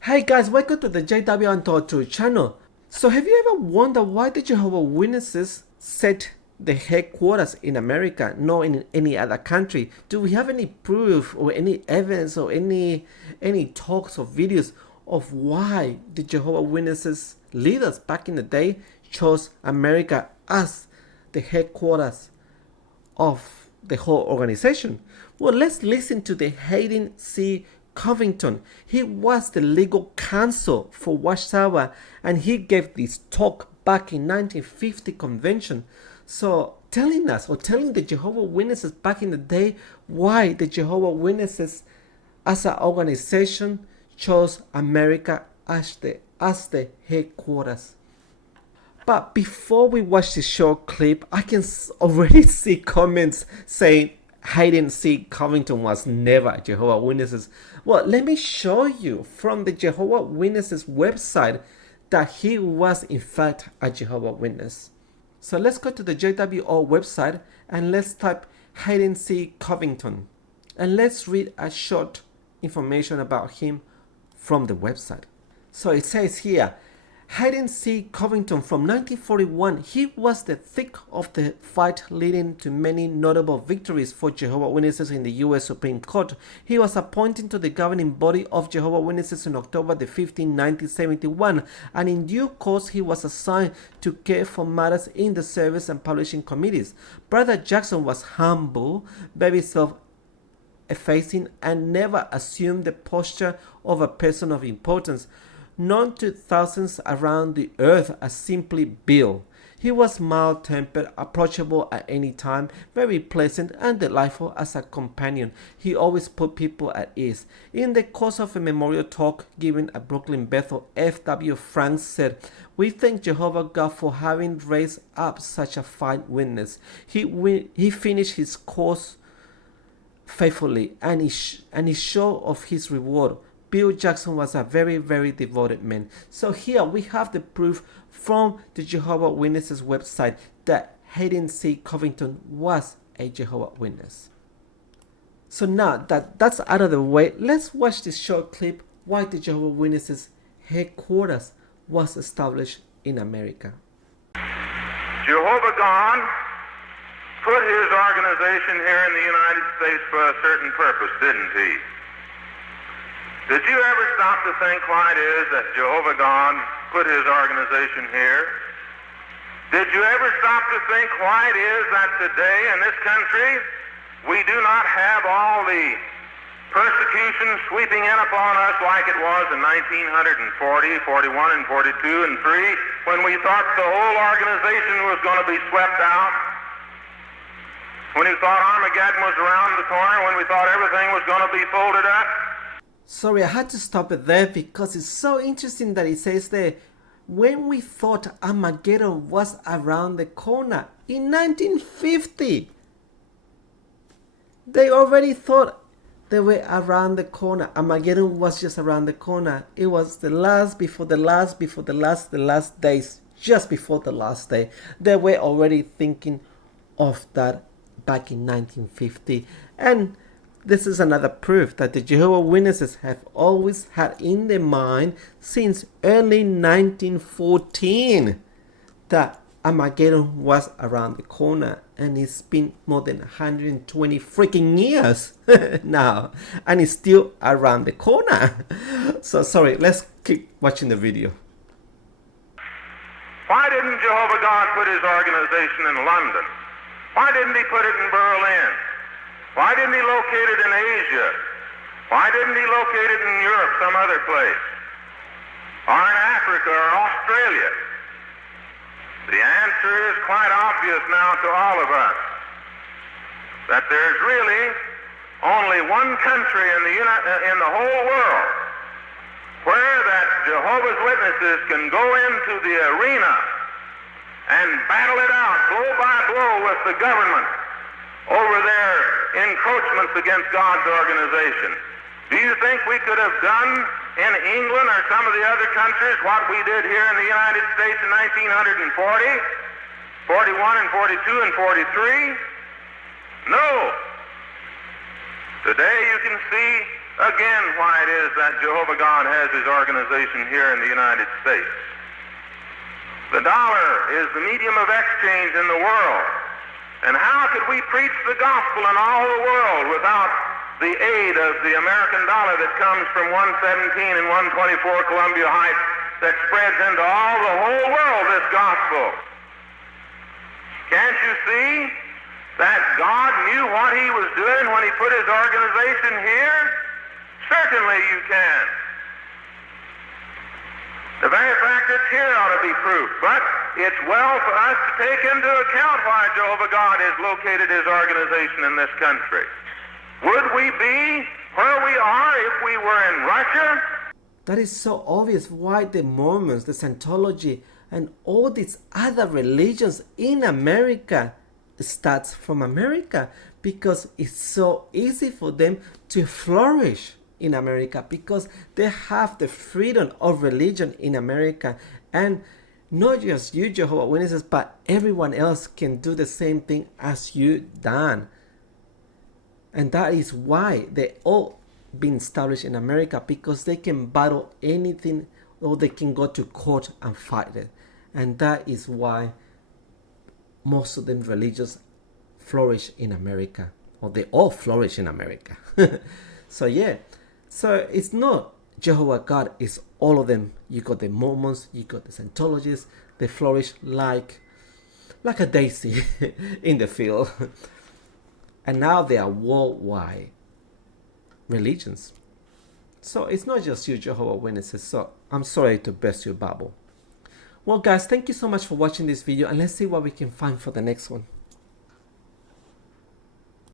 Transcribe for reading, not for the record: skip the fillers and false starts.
Hey guys, welcome to the JW Untold channel. So have you ever wondered why the Jehovah Witnesses set the headquarters in America, not in any other country? Do we have any proof or any evidence or any talks or videos of why the Jehovah Witnesses leaders back in the day chose America as the headquarters of the whole organization? Well, let's listen to the Hayden Covington. He was the legal counsel for Watchtower, and he gave this talk back in 1950 convention. So telling us, or telling the Jehovah Witnesses back in the day, why the Jehovah Witnesses as an organization chose America as the headquarters. But before we watch the short clip, I can already see comments saying Hayden Covington was never a Jehovah Witnesses. Well, let me show you from the Jehovah Witnesses website that he was in fact a Jehovah Witness. So let's go to the JWO website and let's type Hayden Covington. And let's read a short information about him from the website. So it says here, Hayden Covington from 1941, he was the thick of the fight leading to many notable victories for Jehovah Witnesses in the U.S. Supreme Court. He was appointed to the governing body of Jehovah Witnesses on October 15, 1971, and in due course he was assigned to care for matters in the service and publishing committees. Brother Jackson was humble, very self-effacing, and never assumed the posture of a person of importance, known to thousands around the earth as simply Bill. He was mild-tempered, approachable at any time, very pleasant and delightful as a companion. He always put people at ease. In the course of a memorial talk given at Brooklyn Bethel, F.W. Franks said, "We thank Jehovah God for having raised up such a fine witness. He finished his course faithfully and is sure of his reward. Bill Jackson was a very, very devoted man." So here we have the proof from the Jehovah Witnesses website that Hayden Covington was a Jehovah Witness. So now that that's out of the way, let's watch this short clip why the Jehovah Witnesses headquarters was established in America. Jehovah God put his organization here in the United States for a certain purpose, didn't he? Did you ever stop to think why it is that Jehovah God put his organization here? Did you ever stop to think why it is that today in this country we do not have all the persecution sweeping in upon us like it was in 1940, 41, and 42, and 3, when we thought the whole organization was going to be swept out? When we thought Armageddon was around the corner, when we thought everything was going to be folded up? Sorry, I had to stop it there because it's so interesting that it says there, when we thought Armageddon was around the corner in 1950. They already thought they were around the corner. Armageddon was just around the corner. It was the last before the last before the last days, just before the last day. They were already thinking of that back in 1950. And this is another proof that the Jehovah Witnesses have always had in their mind since early 1914 that Armageddon was around the corner, and it's been more than 120 freaking years now, and it's still around the corner. So sorry, let's keep watching the video. Why didn't Jehovah God put his organization in London? Why didn't he put it in Berlin? Why didn't he locate it in Asia? Why didn't he locate it in Europe, some other place? Or in Africa or Australia? The answer is quite obvious now to all of us, that there's really only one country in the whole world where that Jehovah's Witnesses can go into the arena and battle it out blow by blow with the government over their encroachments against God's organization. Do you think we could have done in England or some of the other countries what we did here in the United States in 1940, 41 and 42 and 43? No. Today you can see again why it is that Jehovah God has his organization here in the United States. The dollar is the medium of exchange in the world. And how could we preach the gospel in all the world without the aid of the American dollar that comes from 117 and 124 Columbia Heights that spreads into all the whole world this gospel? Can't you see that God knew what he was doing when he put his organization here? Certainly you can. The very fact it's here ought to be proof, but it's well for us to take into account why Jehovah God has located his organization in this country. Would we be where we are if we were in Russia? That is so obvious why the Mormons, the Scientology, and all these other religions in America starts from America, because it's so easy for them to flourish in America because they have the freedom of religion in America. And not just you, Jehovah's Witnesses, but everyone else can do the same thing as you done. And that is why they all been established in America, because they can battle anything, or they can go to court and fight it. And that is why most of them religions flourish in America, or they all flourish in America. So yeah, so it's not Jehovah God, it's all of them. You got the Mormons, you got the Scientologists, they flourish like a daisy in the field. And now they are worldwide religions. So it's not just you, Jehovah's Witnesses. So I'm sorry to burst your bubble. Well guys, thank you so much for watching this video, and let's see what we can find for the next one.